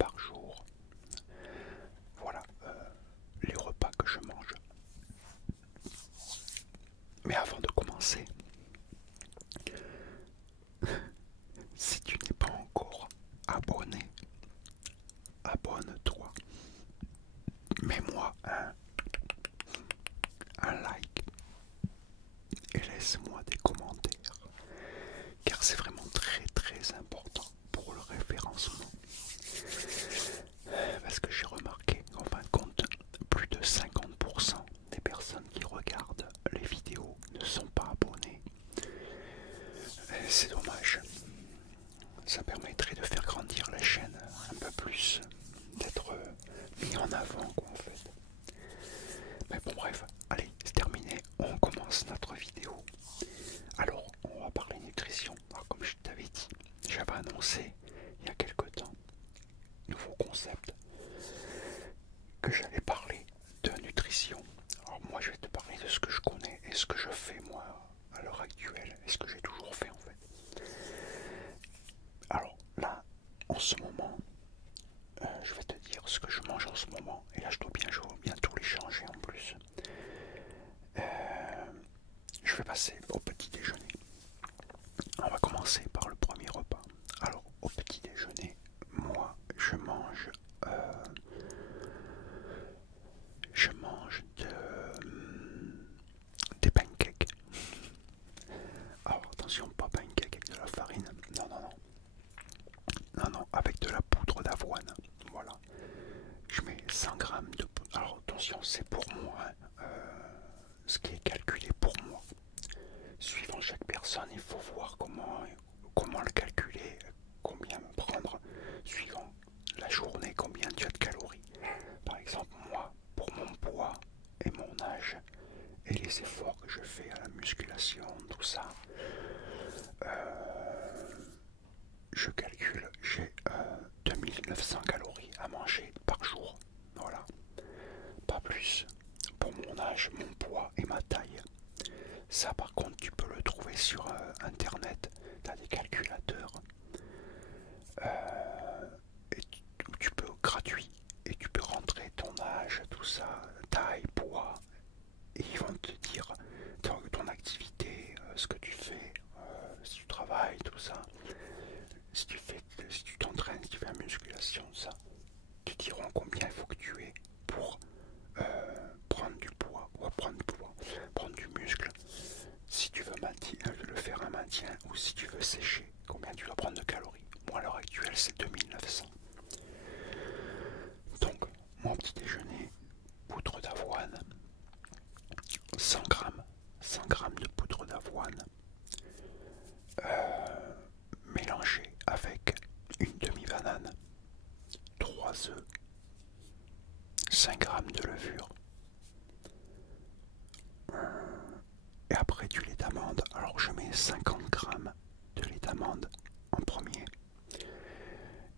par jour. Voilà les repas que je mange. Mais avant de commencer, si tu n'es pas encore abonné, abonne-toi. Mets-moi un like et laisse-moi des commentaires, car c'est vraiment très très important pour le référencement. Parce que j'ai remarqué qu'en fin de compte, plus de 50% des personnes qui regardent les vidéos ne sont pas abonnées. C'est dommage. Ça permettrait de faire grandir la chaîne un peu plus, d'être mis en avant quoi, en fait. Mais bon bref, allez, c'est terminé, on commence notre vidéo. Alors, on va parler nutrition. Alors, comme je t'avais dit, j'avais annoncé il y a quelque temps, nouveau concept, que j'allais parler de nutrition. Alors moi je vais te parler de ce que je connais et ce que je fais moi à l'heure actuelle et ce que j'ai toujours fait en fait. Alors là, en ce moment, je vais te dire ce que je mange en ce moment et là je dois bientôt les changer en plus. Je vais passer au petit déjeuner. On va commencer par le premier repas. Alors au petit déjeuner, moi je mange des pancakes. Alors attention, pas pancakes avec de la farine, non non non. Non non, avec de la poudre d'avoine. Voilà. Je mets 100 grammes de poudre. Alors attention, c'est pour moi, hein, ce qui est calculé pour moi. Suivant chaque personne, il faut voir comment le calculer, combien me prendre, suivant la journée, combien tu as de calories. Par exemple, moi, pour mon poids et mon âge, et les efforts que je fais à la musculation, tout ça, je calcule, j'ai 2900 calories à manger par jour. Voilà, pas plus. Pour mon âge, mon poids et ma taille. Ça par contre tu peux le trouver sur internet, tu as des calculateurs où tu peux gratuit et tu peux rentrer ton âge, tout ça, taille, poids et ils vont te dire ton activité, ce que tu fais, si tu travailles, tout ça, si tu t'entraînes, si tu fais la musculation, ça, te diront combien il faut que tu aies pour prendre du poids ou prendre du poids, prendre du muscle. Si tu veux le faire un maintien ou si tu veux sécher, combien tu dois prendre de calories. Moi à l'heure actuelle c'est 2900. Donc mon petit déjeuner, poudre d'avoine, 100 grammes, 100 grammes de poudre d'avoine, mélangé avec une demi-banane, 3 œufs, 5 grammes de levure, et après du lait d'amande. Alors je mets 50 grammes de lait d'amande en premier.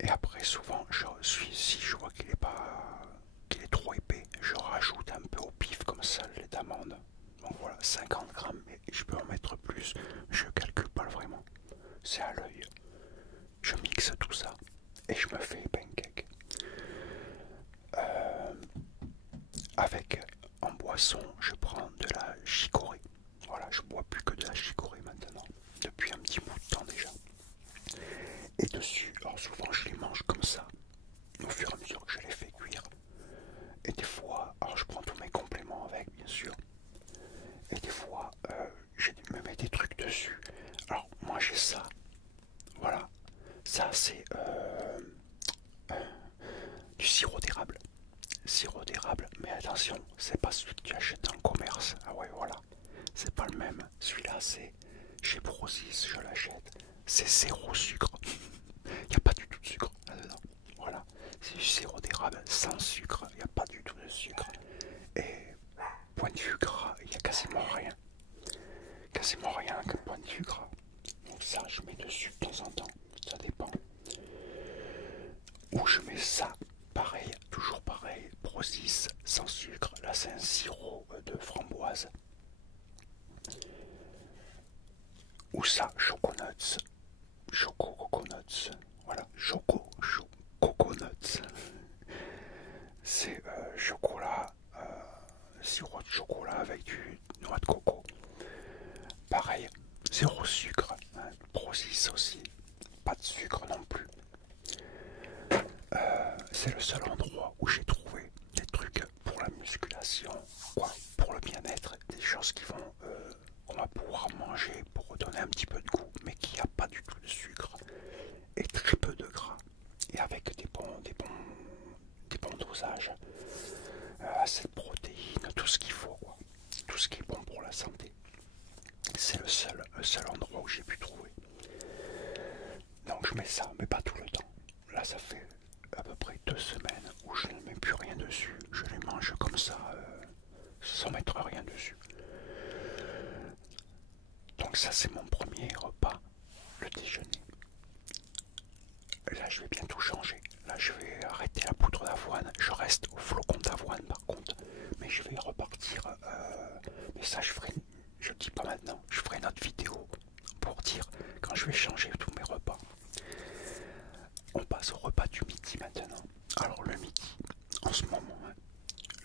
Et après souvent si je vois qu'il est trop épais, je rajoute un peu au pif comme ça le lait d'amande. Donc voilà, 50 grammes, mais je peux en mettre plus, je calcule pas vraiment. C'est à l'œil. Je mixe tout ça et je me fais les pancakes. Avec en boisson, je prends de la chicorée. Voilà, je bois plus que de la chicorée maintenant, depuis un petit bout de temps déjà. Et dessus, alors souvent je les mange comme ça, au fur et à mesure que je les fais cuire. Et des fois, alors je prends tous mes compléments avec, bien sûr. Et des fois, je me mets des trucs dessus. Alors moi j'ai ça, voilà. Ça c'est du sirop d'érable. Sirop d'érable, mais attention, c'est pas celui que tu achètes dans le commerce. Ah ouais, voilà, c'est pas le même. Celui-là, c'est chez Prozis, je l'achète. C'est zéro sucre. Il n'y a pas du tout de sucre là-dedans. Voilà, c'est du sirop d'érable sans sucre. Il n'y a pas du tout de sucre. Et point de vue gras, il n'y a quasiment rien. Quasiment rien que point de vue gras. Donc ça, je mets dessus de temps en temps. Ça dépend. Ou je mets ça. Pareil, toujours pareil, Prozis sans sucre. Là, c'est un sirop de framboise. Ou ça, Choconuts. Choco Coconuts. Voilà, Choco Coconuts. chocolat avec du noix de coco. Pareil, zéro sucre, hein, Prozis aussi, pas de sucre non plus. C'est le seul endroit où j'ai trouvé des trucs pour la musculation, quoi, pour le bien-être, des choses qui vont, qu'on va pouvoir manger pour donner un petit peu de goût, mais qui a pas du tout de sucre et très peu de gras, et avec des bons dosages, assez de protéines, tout ce qu'il faut, quoi, tout ce qui est bon pour la santé. C'est le seul endroit où j'ai pu trouver. Donc je mets ça, mais pas tout le temps. Là, ça fait à peu près 2 semaines où je ne mets plus rien dessus. Je les mange comme ça, sans mettre rien dessus. Donc ça, c'est mon premier repas, le déjeuner. Là, je vais bientôt changer. Là, je vais arrêter la poudre d'avoine. Je reste au flocon d'avoine par contre. Mais je vais repartir. Mais ça, je le dis pas maintenant. Je ferai une autre vidéo pour dire quand je vais changer tous mes repas. On passe au repas du midi maintenant. Alors le midi, en ce moment, hein,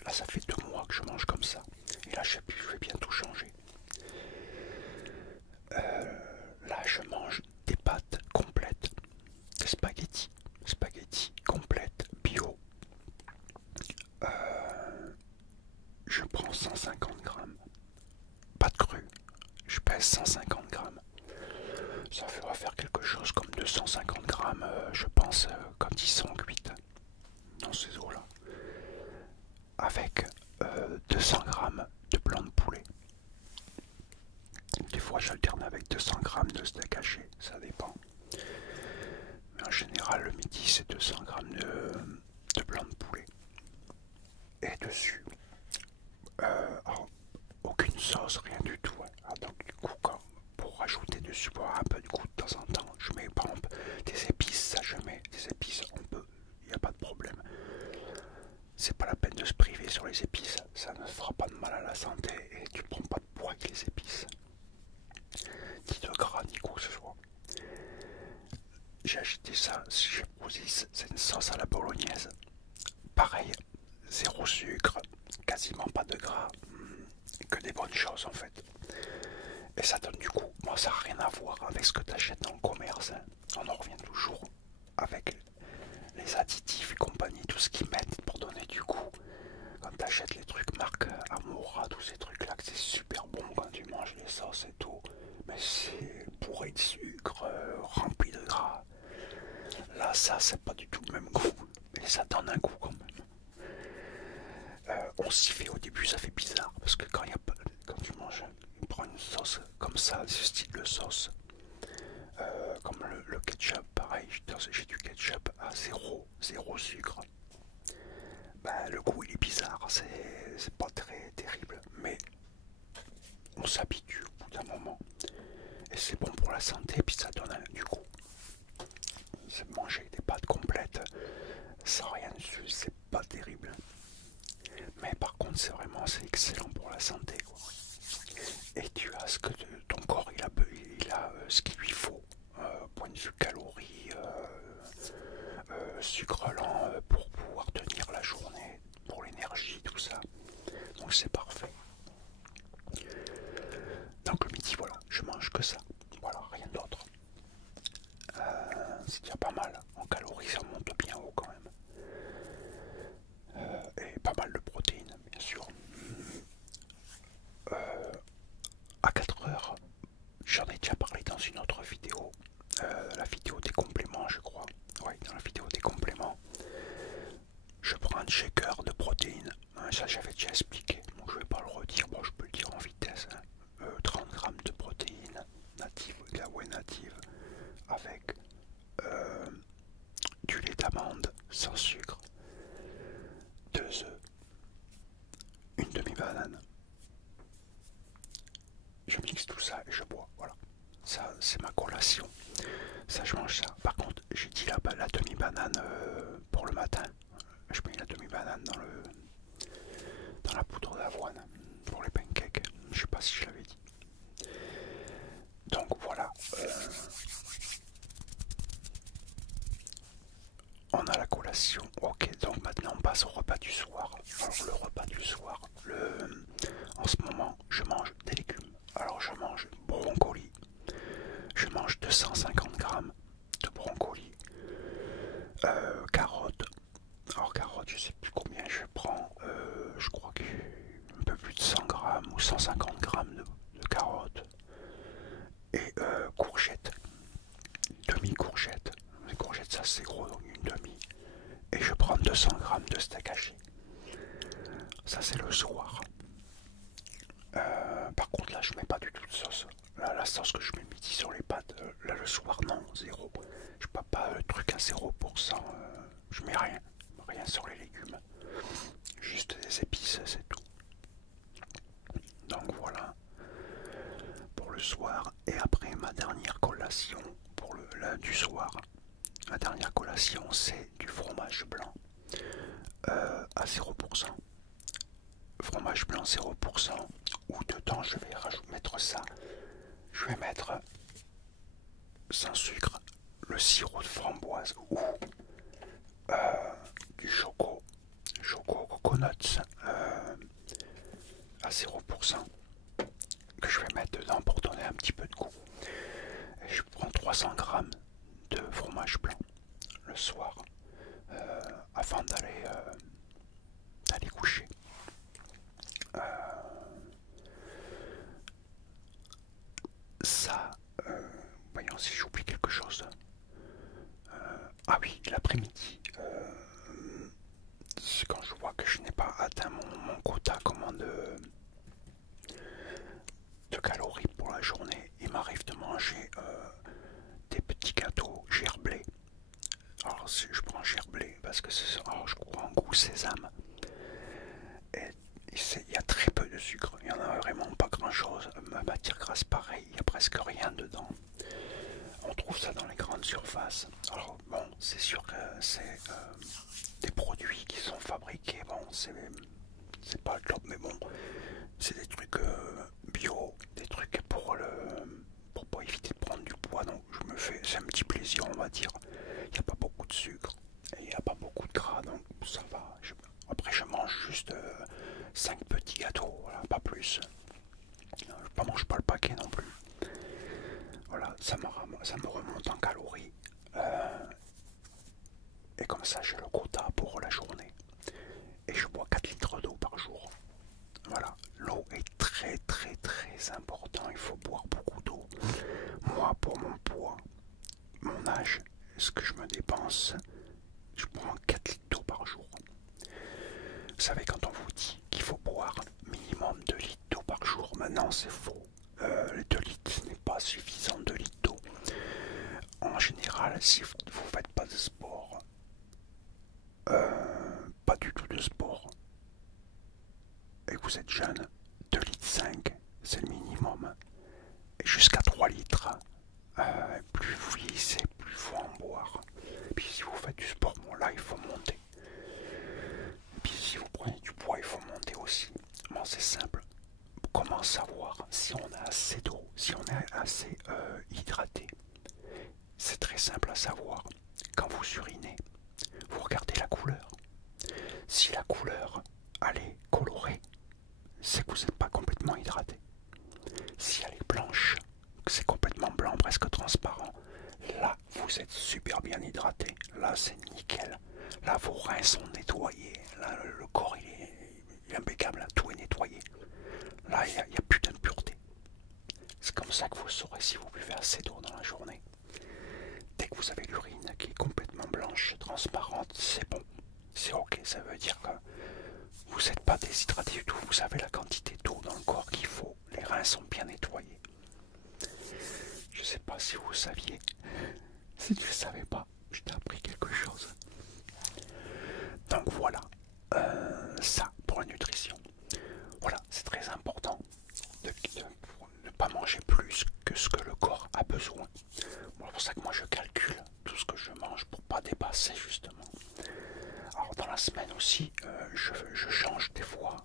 là ça fait 2 mois que je mange comme ça. Et là je vais bientôt changer. Là je mange des pâtes complètes, des spaghettis complètes, bio. Je prends 150 grammes. Pâtes crues, je pèse 150 grammes. Ça va faire quelque chose comme 250 grammes, je pense, quand ils sont cuites dans ces eaux-là. Avec 200 grammes de blanc de poulet. Des fois, j'alterne avec 200 grammes de steak haché, ça dépend. Mais en général, le midi, c'est 200 grammes de blanc de poulet. Et dessus, aucune sauce, rien du tout. Hein. Ah, donc, du coup, pour rajouter dessus, pour avoir un peu de goût de temps en temps, je mets par exemple des épices, ça je mets des épices, on peut, il n'y a pas de problème. C'est pas la peine de se priver sur les épices, ça ne fera pas de mal à la santé et tu prends pas de poids avec les épices. Ni de gras, ni quoi que ce soit. J'ai acheté ça chez Prozis, c'est une sauce à la bolognaise. Pareil, zéro sucre, quasiment pas de gras, que des bonnes choses en fait. Et ça donne du goût. Moi, ça n'a rien à voir avec ce que tu achètes dans le commerce. Hein. On en revient toujours avec les additifs et compagnie, tout ce qu'ils mettent pour donner du goût. Quand tu achètes les trucs marque Amora, tous ces trucs-là, que c'est super bon quand tu manges les sauces et tout. Mais c'est bourré de sucre, rempli de gras. Là, ça, c'est pas du tout le même goût. Mais ça donne un goût quand même. On s'y fait au début, ça fait bizarre. Parce que quand tu manges, tu prends une sauce comme ça, ce style de sauce. Comme le ketchup, pareil, j'ai du ketchup à zéro sucre. Ben, le goût il est bizarre, c'est pas très terrible, mais on s'habitue au bout d'un moment. Et c'est bon pour la santé, puis ça donne du goût. C'est manger des pâtes complètes sans rien dessus, c'est pas terrible. Mais par contre, c'est excellent pour la santé, quoi. Et tu as ce que ton corps il a ce qu'il lui faut. Point de vue calories, sucre lent pour pouvoir tenir la journée, pour l'énergie, tout ça. Donc c'est parfait. Donc le midi, voilà, je mange que ça. Voilà, rien d'autre. C'est déjà pas mal. En calories, ça monte bien haut quand même. Et pas mal de protéines, bien sûr. À 4 heures, j'en ai déjà parlé dans une autre vidéo. La vidéo des compléments, je crois. Oui, dans la vidéo des compléments. Je prends un shaker de protéines. Ça, j'avais déjà expliqué. Donc, je vais pas le redire. Bon, je peux le dire en vitesse. 30 grammes de protéines natives, de la whey native, avec du lait d'amande sans sucre, 2 œufs, une demi-banane. Je mixe tout ça et je bois. Voilà. Ça, c'est ma collation. Ça, je mange ça. Par contre, j'ai dit la demi-banane pour le matin. Je mets la demi-banane dans la poudre d'avoine pour les pancakes. Je sais pas si je l'avais dit. Donc voilà. On a la collation. collation. Ok, donc maintenant on passe au repas du soir. Alors le repas du soir, en ce moment, je mange des légumes. Alors je mange brocoli. Je mange 250 grammes de brocoli. Carottes. Alors carottes, je sais plus combien je prends. Je crois que un peu plus de 100 grammes ou 150 grammes de carottes. Et courgettes. Demi-courgette. Les courgettes, ça c'est gros, donc une demi. Et je prends 200 grammes de steak haché. Ça c'est le soir. Par contre là je mets pas du tout de sauce. Là, la sauce que je mets le midi sur les pâtes, là le soir non, zéro. Je peux pas le truc à 0%. Je mets rien. Rien sur les légumes. Juste des épices, c'est tout. Donc voilà. Pour le soir. Et après ma dernière collation pour du soir. La dernière collation c'est du fromage blanc à 0%. Fromage blanc 0%, ou dedans je vais mettre ça. Je vais mettre sans sucre le sirop de framboise ou du choco coconuts à 0% que je vais mettre dedans pour donner un petit peu de goût. Et je prends 300 grammes de fromage blanc le soir avant d'aller coucher. Ça, voyons si j'oublie quelque chose. Ah oui, l'après-midi, c'est quand je vois que je n'ai pas atteint mon quota de calories pour la journée, il m'arrive de manger des petits gâteaux gerblés. Alors je prends gerblé parce que je crois en goût sésame. Et il y a très peu de sucre, il n'y en a vraiment pas grand chose. Ma matière grasse pareil, il n'y a presque rien dedans. On trouve ça dans les grandes surfaces. Alors bon, c'est sûr que c'est des produits qui sont fabriqués, bon c'est pas le top, mais bon, c'est des trucs bio, des trucs pour pas éviter de prendre du poids, donc c'est un petit plaisir on va dire. Il n'y a pas beaucoup de sucre et il n'y a pas beaucoup de gras, donc ça va. Après je mange juste 5 petits gâteaux, voilà, pas plus. Je mange pas le paquet non plus. Voilà, ça me remonte en calories. Et comme ça j'ai le quota pour la journée. Et je bois 4 litres d'eau par jour. Voilà, l'eau est très très très important, il faut boire beaucoup d'eau. Moi, pour mon poids, mon âge, ce que je me dépense, je prends 4 litres d'eau par jour. Vous savez, quand on vous dit qu'il faut boire minimum 2 litres d'eau par jour, maintenant c'est faux. Les 2 litres, ce n'est pas suffisant, 2 litres d'eau. En général, si vous ne faites pas de sport, pas du tout de sport, et que vous êtes jeune, 2 litres 5, c'est le minimum. Et jusqu'à 3 litres, plus vous vieillissez, plus il faut en boire. Et puis si vous faites du sport, bon là il faut monter. Et puis si vous prenez du poids, il faut monter aussi. Bon, c'est simple. Comment savoir si on a assez d'eau, si on est assez hydraté? C'est très simple à savoir. Quand vous urinez, vous regardez la couleur. Si la couleur elle est colorée, c'est que vous n'êtes pas complètement hydraté. Si elle est blanche, que c'est complètement blanc, presque transparent, là vous êtes super bien hydraté. Là c'est nickel. Là vos reins sont nettoyés. Là le corps il est impeccable. Là, tout est nettoyé. Là il n'y a plus d'impureté. C'est comme ça que vous saurez si vous buvez assez d'eau dans la journée. Dès que vous avez l'urine qui est complètement blanche, transparente, c'est bon. C'est ok, ça veut dire que vous n'êtes pas déshydraté du tout, vous avez la quantité d'eau dans le corps qu'il faut, les reins sont bien nettoyés. Je ne sais pas si vous saviez, si tu ne savais pas, je t'ai appris quelque chose. Donc voilà, ça pour la nutrition. Voilà, c'est très important de ne pas manger plus que ce que le corps a besoin. Bon, c'est pour ça que moi je calcule tout ce que je mange pour pas dépasser justement. Alors dans la semaine aussi, je change des fois.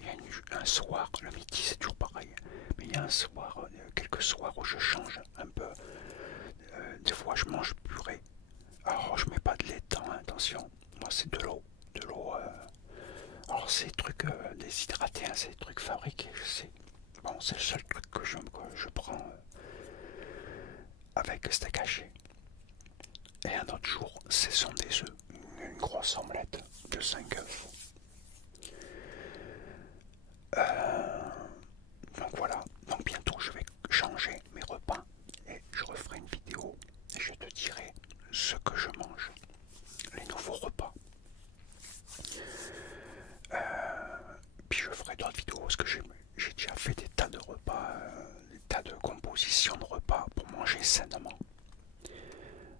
Il y a un soir, le midi c'est toujours pareil, mais il y a un soir, quelques soirs où je change un peu. Des fois je mange purée Alors je mets pas de lait dedans, hein, attention, moi c'est de l'eau. De l'eau, alors c'est des trucs déshydratés, hein, c'est des trucs fabriqués, je sais. Bon, c'est le seul truc que je prends avec steak haché. Et un autre jour, ce sont des œufs, une grosse omelette de 5 œufs. Donc voilà, donc bientôt je vais changer mes repas et je referai une vidéo et je te dirai ce que je mange, les nouveaux repas. Puis je ferai d'autres vidéos parce que j'ai déjà fait des tas de repas, des tas de compositions de repas pour manger sainement.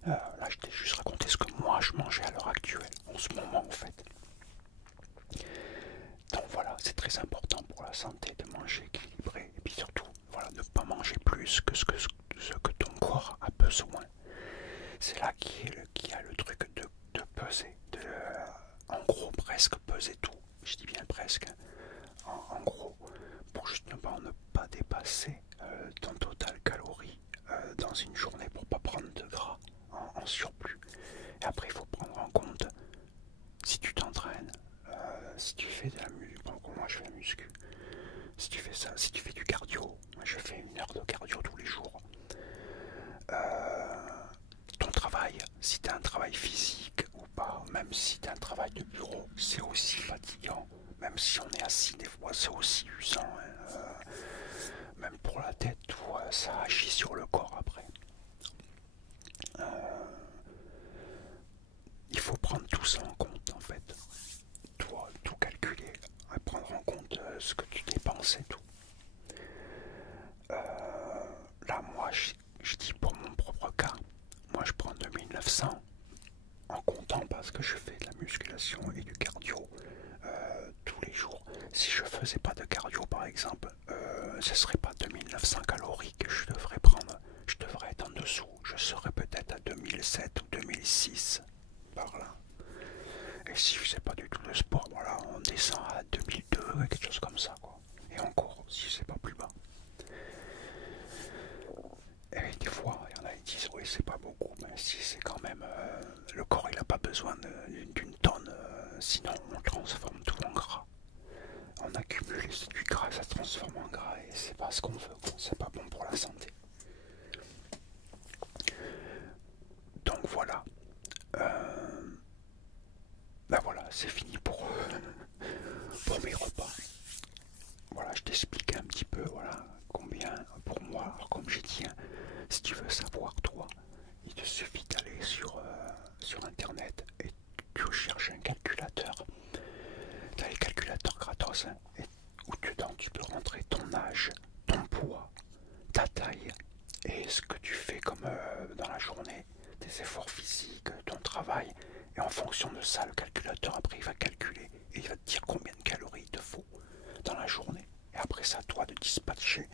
Là je t'ai juste raconté ce que moi je mangeais à l'heure actuelle, en ce moment en fait. Donc voilà, c'est très important pour la santé de manger équilibré et puis surtout, voilà, ne pas manger plus que ce que ton corps a besoin. C'est là qu'il y a le truc de peser, en gros presque peser tout. Je dis bien presque, en gros, pour justement ne pas dépasser ton total calories dans une journée pour pas prendre de gras en surplus. Et après, il faut prendre en compte si tu t'entraînes, si tu fais de la muscu, bon, moi je fais la muscu, si tu fais ça, si tu fais du cardio, moi je fais 1 heure de cardio tous les jours. Ton travail, si tu as un travail physique ou pas, même si tu as un travail de bureau, c'est aussi fatigant. Même si on est assis, des fois c'est aussi usant. Hein. Même pour la tête, ça agit sur le corps après. Il faut prendre tout ça en compte en fait. Toi, tout calculer, prendre en compte ce que tu dépenses et tout. Là, moi, je dis pour mon propre cas, moi je prends 2900 en comptant parce que je fais de la musculation et du cardio tous les jours. Si je faisais pas de cardio par exemple, ce serait pas 2900 calories que je devrais prendre. Je devrais être en dessous. Je serais peut-être à 2007 ou 2006 par là. Et si je faisais pas du tout de sport, voilà, on descend à 2002, quelque chose comme ça, quoi. Et encore, si c'est pas plus bas. Et des fois, il y en a qui disent, oui, c'est pas beaucoup, mais si c'est quand même... le corps, il n'a pas besoin d'une tonne, sinon on transforme tout en gras. On accumule du gras, ça se transforme en gras, et c'est pas ce qu'on veut, c'est pas bon pour la santé. Donc voilà. Ben voilà, c'est fini pour mes repas. Voilà, je t'explique un petit peu, voilà, combien pour moi. Alors comme j'ai dit, hein, si tu veux savoir toi, il te suffit d'aller sur internet et tu recherches un calculateur. Tu as les calculateurs gratos, hein, où dedans tu peux rentrer ton âge, ton poids, ta taille et ce que tu fais comme dans la journée, tes efforts physiques, ton travail. Et en fonction de ça, le calculateur après il va calculer et il va te dire combien de calories il te faut dans la journée. Et après c'est à toi de dispatcher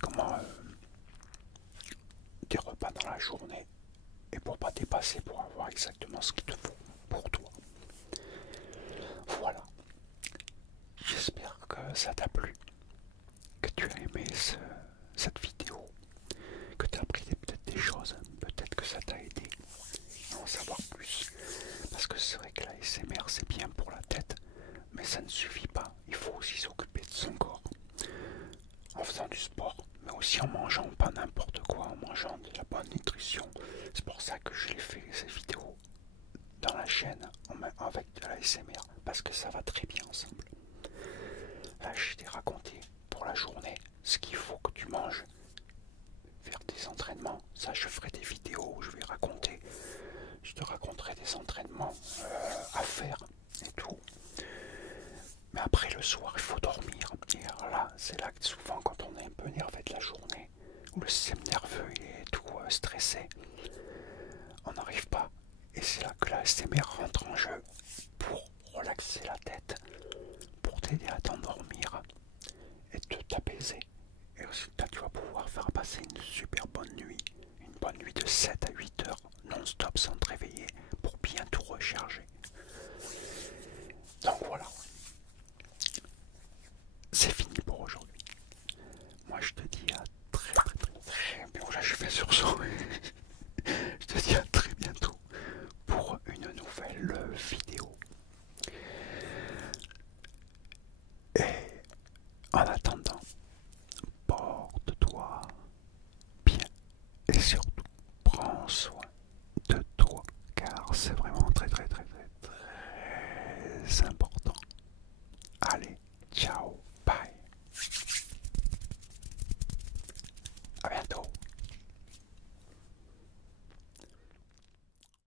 comment tes repas dans la journée et pour pas dépasser, pour avoir exactement ce qu'il te faut pour toi. Voilà. J'espère que ça t'a plu, que tu as aimé cette vidéo, que tu as appris peut-être des choses, peut-être que ça t'a aidé à en savoir plus. Parce que c'est vrai que la SMR c'est bien pour la tête, mais ça ne suffit pas. Il faut aussi s'occuper de son corps en faisant du sport, mais aussi en mangeant pas n'importe quoi, en mangeant de la bonne nutrition. C'est pour ça que je l'ai fait ces vidéos dans la chaîne avec de la SMR, parce que ça va très bien ensemble. Là je t'ai raconté pour la journée ce qu'il faut que tu manges, faire des entraînements. Ça je ferai des vidéos où je vais raconter, je te raconterai des entraînements à faire et tout. Mais après le soir il faut dormir. Et alors là c'est là que souvent quand on est un peu énervé de la journée, où le système nerveux il est tout stressé, on n'arrive pas. Et c'est là que la SMR rentre en jeu pour relaxer la tête, pour t'aider à t'endormir et t'apaiser. Et aussi là tu vas pouvoir faire passer une super bonne nuit, une bonne nuit de 7 à 8 heures non-stop sans te réveiller pour bien tout recharger. Donc voilà, c'est fini pour aujourd'hui. Moi je te dis à très bientôt. Là je fais sur c'est vraiment très très très très très important. Allez, ciao, bye. À bientôt.